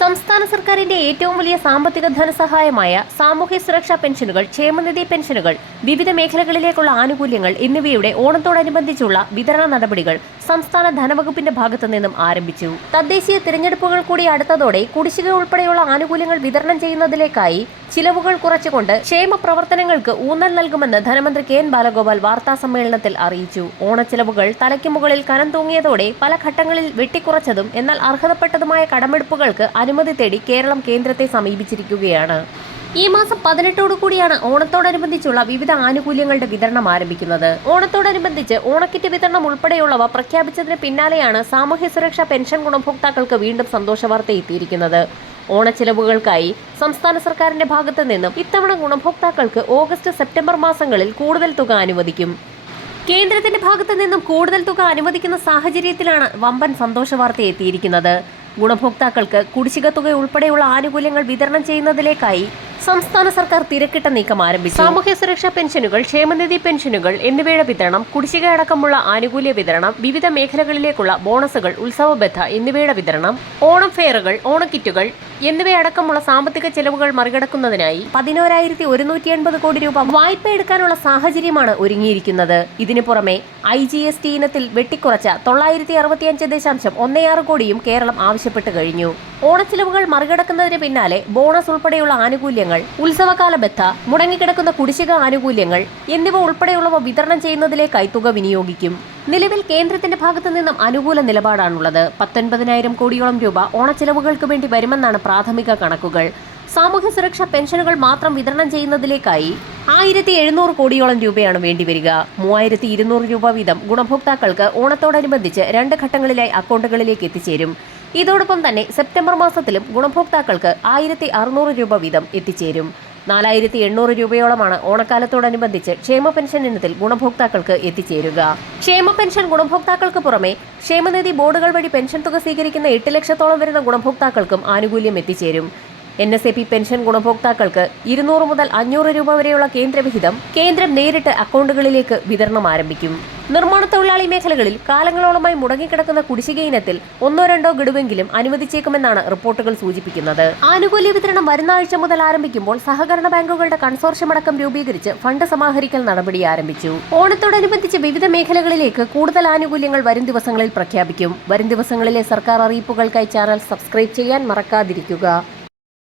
സംസ്ഥാന സർക്കാരിന്റെ ഏറ്റവും വലിയ സാമ്പത്തിക ധനസഹായമായ സാമൂഹ്യ സുരക്ഷാ പെൻഷനുകൾ, ക്ഷേമനിധി പെൻഷനുകൾ, വിവിധ മേഖലകളിലേക്കുള്ള ആനുകൂല്യങ്ങൾ എന്നിവയുടെ ഓണത്തോടനുബന്ധിച്ചുള്ള വിതരണ നടപടികൾ സംസ്ഥാന ധനവകുപ്പിന്റെ ഭാഗത്തു നിന്നും ആരംഭിച്ചു. തദ്ദേശീയ തിരഞ്ഞെടുപ്പുകൾ കൂടി അടുത്തതോടെ കുടിശ്ശിക ഉൾപ്പെടെയുള്ള ആനുകൂല്യങ്ങൾ വിതരണം ചെയ്യുന്നതിലേക്കായി ചിലവുകൾ കുറച്ചുകൊണ്ട് ക്ഷേമ പ്രവർത്തനങ്ങൾക്ക് ഊന്നൽ നൽകുമെന്ന് ധനമന്ത്രി കെ.എൻ. ബാലഗോപാൽ വാർത്താസമ്മേളനത്തിൽ അറിയിച്ചു. ഓണച്ചിലവുകൾ തലയ്ക്ക് മുകളിൽ കനം തൂങ്ങിയതോടെ പല ഘട്ടങ്ങളിൽ വെട്ടിക്കുറച്ചതും എന്നാൽ അർഹതപ്പെട്ടതുമായ കടമെടുപ്പുകൾക്ക് അനുമതി തേടി കേരളം കേന്ദ്രത്തെ സമീപിച്ചിരിക്കുകയാണ്. ഈ മാസം 18 ഓണത്തോടനുബന്ധിച്ചുള്ള വിവിധ ആനുകൂല്യങ്ങളുടെ വിതരണം ആരംഭിക്കുന്നത്. ഓണത്തോടനുബന്ധിച്ച് ഓണക്കിറ്റ് വിതരണം ഉൾപ്പെടെയുള്ളവ പ്രഖ്യാപിച്ചതിന് പിന്നാലെയാണ് സാമൂഹ്യ സുരക്ഷാ പെൻഷൻ ഗുണഭോക്താക്കൾക്ക് വീണ്ടും സന്തോഷവാർത്ത എത്തിയിരിക്കുന്നത്. ഓണച്ചിലവുകൾക്കായി സംസ്ഥാന സർക്കാരിന്റെ ഭാഗത്തു നിന്നും ഇത്തവണ ഗുണഭോക്താക്കൾക്ക് ഓഗസ്റ്റ്, സെപ്റ്റംബർ മാസങ്ങളിൽ കൂടുതൽ തുക അനുവദിക്കും. കേന്ദ്രത്തിന്റെ ഭാഗത്തു നിന്നും കൂടുതൽ തുക അനുവദിക്കുന്ന സാഹചര്യത്തിലാണ് വമ്പൻ സന്തോഷവാർത്ത എത്തിയിരിക്കുന്നത്. ഗുണഭോക്താക്കൾക്ക് കുടിശ്ശിക തുക ഉൾപ്പെടെയുള്ള ആനുകൂല്യങ്ങൾ വിതരണം ചെയ്യുന്നതിലേക്കായി സംസ്ഥാന സർക്കാർ തിരക്കിട്ട നീക്കം ആരംഭിച്ചു. സാമൂഹ്യ സുരക്ഷാ പെൻഷനുകൾ, ക്ഷേമനിധി പെൻഷനുകൾ എന്നിവയുടെ വിതരണം, കുടിശ്ശികയടക്കമുള്ള ആനുകൂല്യ വിതരണം, വിവിധ മേഖലകളിലേക്കുള്ള ബോണസുകൾ, ഉത്സവ ബത്ത എന്നിവയുടെ വിതരണം, ഓണം ഫെയറുകൾ, ഓണക്കിറ്റുകൾ എന്നിവയടക്കമുള്ള സാമ്പത്തിക ചെലവുകൾ മറികടക്കുന്നതിനായി 11,180 കോടി രൂപ വായ്പ എടുക്കാനുള്ള സാഹചര്യമാണ് ഒരുങ്ങിയിരിക്കുന്നത്. ഇതിനു പുറമെ IGST ഇനത്തിൽ വെട്ടിക്കുറച്ച 965.16 കോടിയും കേരളം ആവശ്യപ്പെട്ടു കഴിഞ്ഞു. ഓണച്ചിലവുകൾ മറികടക്കുന്നതിന് പിന്നാലെ ബോണസ് ഉൾപ്പെടെയുള്ള ആനുകൂല്യങ്ങൾ, ഉത്സവകാല ബത്ത, മുടങ്ങിക്കിടക്കുന്ന കുടിശ്ശിക ആനുകൂല്യങ്ങൾ എന്നിവ ഉൾപ്പെടെയുള്ളവ വിതരണം ചെയ്യുന്നതിലേക്കായി തുക വിനിയോഗിക്കും. നിലവിൽ കേന്ദ്രത്തിന്റെ ഭാഗത്തു നിന്നും അനുകൂല നിലപാടാണുള്ളത്. 19,000 കോടിയോളം രൂപ ഓണച്ചിലവുകൾക്ക് വേണ്ടി വരുമെന്നാണ് പ്രാഥമിക കണക്കുകൾ. സാമൂഹ്യ സുരക്ഷാ പെൻഷനുകൾ മാത്രം വിതരണം ചെയ്യുന്നതിലേക്കായി 1,700 കോടിയോളം രൂപയാണ് വേണ്ടിവരിക. 3,200 രൂപ വീതം ഗുണഭോക്താക്കൾക്ക് ഓണത്തോടനുബന്ധിച്ച് 2 ഘട്ടങ്ങളിലായി അക്കൗണ്ടുകളിലേക്ക് എത്തിച്ചേരും. ഇതോടൊപ്പം തന്നെ സെപ്റ്റംബർ മാസത്തിലും ഗുണഭോക്താക്കൾക്ക് 1,600 രൂപ വീതം എത്തിച്ചേരും. 4,800 രൂപയോളമാണ് ഓണക്കാലത്തോടനുബന്ധിച്ച് ക്ഷേമ പെൻഷൻ ഇനത്തിൽ ഗുണഭോക്താക്കൾക്ക് എത്തിച്ചേരുക. ക്ഷേമ പെൻഷൻ ഗുണഭോക്താക്കൾക്ക് പുറമെ ക്ഷേമനിധി ബോർഡുകൾ വഴി പെൻഷൻ തുക സ്വീകരിക്കുന്ന 8 ലക്ഷത്തോളം വരുന്ന ഗുണഭോക്താക്കൾക്കും ആനുകൂല്യം എത്തിച്ചേരും. NSAP പെൻഷൻ ഗുണഭോക്താക്കൾക്ക് 200 മുതൽ 500 രൂപ വരെയുള്ള കേന്ദ്രവിഹിതം കേന്ദ്രം നേരിട്ട് അക്കൗണ്ടുകളിലേക്ക് വിതരണം ആരംഭിക്കും. നിർമ്മാണ തൊഴിലാളി മേഖലകളിൽ കാലങ്ങളോളമായി മുടങ്ങിക്കിടക്കുന്ന കുടിശ്ശിക ഇനത്തിൽ 1-2 ഗഡുവെങ്കിലും അനുവദിച്ചേക്കുമെന്നാണ് റിപ്പോർട്ടുകൾ സൂചിപ്പിക്കുന്നത്. ആനുകൂല്യ വിതരണം വരുന്ന ആഴ്ച മുതൽ ആരംഭിക്കുമ്പോൾ സഹകരണ ബാങ്കുകളുടെ കൺസോർഷ്യം അടക്കം രൂപീകരിച്ച് ഫണ്ട് സമാഹരിക്കൽ നടപടി ആരംഭിച്ചു. ഓണത്തോടനുബന്ധിച്ച് വിവിധ മേഖലകളിലേക്ക് കൂടുതൽ ആനുകൂല്യങ്ങൾ വരും ദിവസങ്ങളിൽ പ്രഖ്യാപിക്കും. വരും ദിവസങ്ങളിലെ സർക്കാർ അറിയിപ്പുകൾക്കായി ചാനൽ സബ്സ്ക്രൈബ് ചെയ്യാൻ മറക്കാതിരിക്കുക.